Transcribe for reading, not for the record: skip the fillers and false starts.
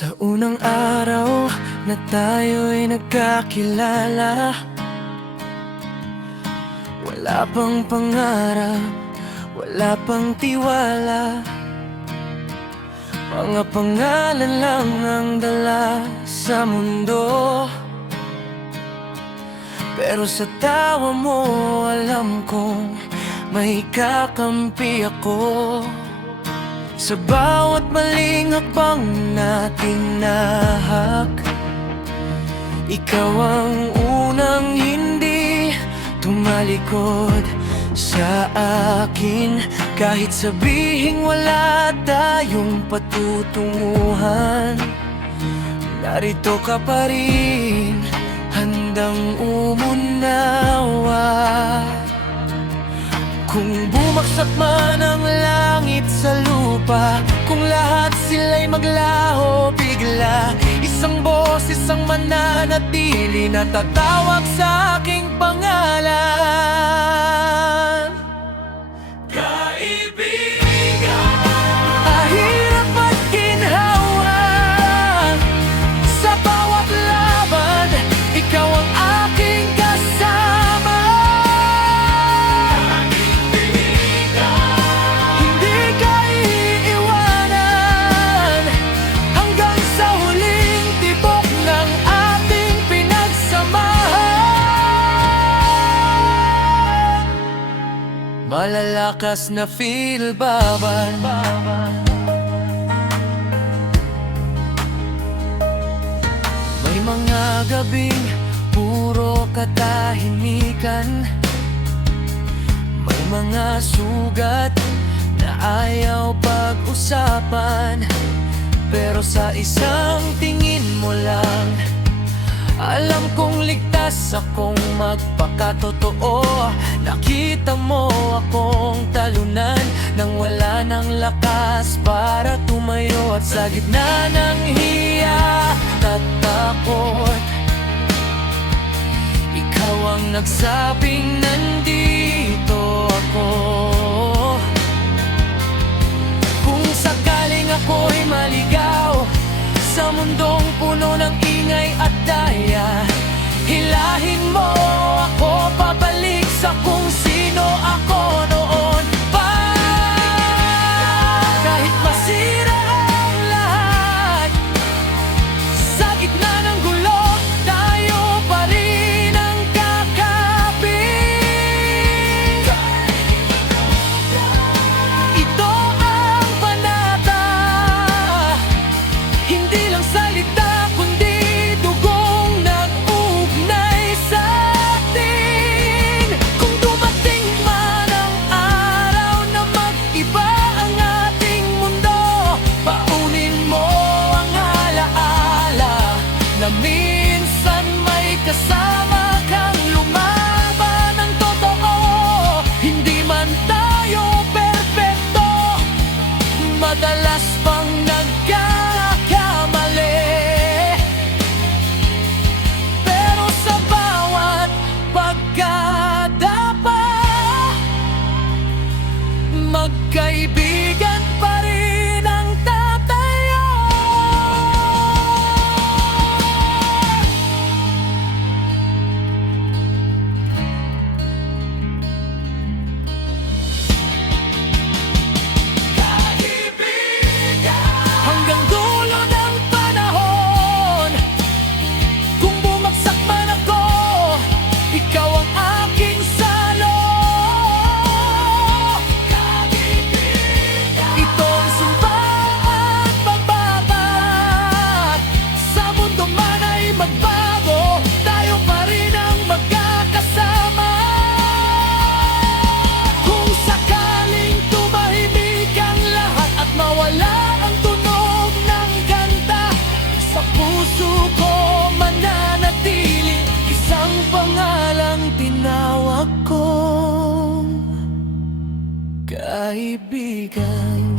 Sa unang araw na tayo'y nagkakilala, wala pang pangarap, wala pang tiwala. Mga pangalan lang ang dala sa mundo, pero sa tawa mo alam kong may kakampi ako. Sa bawat maling hakbang nating nahak, ikaw ang unang hindi tumalikod sa akin. Kahit sabihing wala tayong patutunguhan, narito ka pa rin, handang umunawa. Kung bumagsak man ang langit sa lupa, kung lahat sila'y maglaho bigla, isang boses ang mananatili na tatawag sa aking pangalan. Kaibigan, ahirap at ginhawa, sa bawat laban, ikaw ang aking kasama. Hindi ka iiwanan hanggang sa huling tibok ng ating pinagsamahan. Malalakas na feel baban, may mga gabing puro katahimikan, may mga sugat na ayaw pag-usapan. Pero sa isang tingin mo lang, alam kong ligtas akong magpakatotoo. Nakita mo akong talunan nang wala ng lakas para tumayo. At sa gitna ng hiya at takot, ikaw ang nagsabing nandito ako. Kung sakaling ako'y maligaw sa mundong puno ng ingay at daya, hilahin mo ako pabalik sa kung sino ako noon pa. Kahit masira ang lahat, sa gitna ng gulo, tayo pa rin ang kakapit. Ito ang panata, hindi lang salita kundi dugong nag-ugnay sa atin. Kung dumating man ang araw na mag-iba ang ating mundo, baunin mo ang alaala na minsan may kasama kang lumaban ng totoo. Hindi man tayo perfecto, madalas pang nagkakamali, pero sa bawat pagkadapa, magkaibigan pa rin ang tatayo. Hanggang dulo ng panahon, kung bumagsak man ako, ikaw ang aking salo. Ito ang sumpa at pagbabat, sa mundo man ay magbago, tayo pa rin ang magkakasama. Kung sakaling tumahimik ang lahat at mawala ang tunog ng kanta, sa puso ko mananatili isang pangalang tinawag kong kaibigan.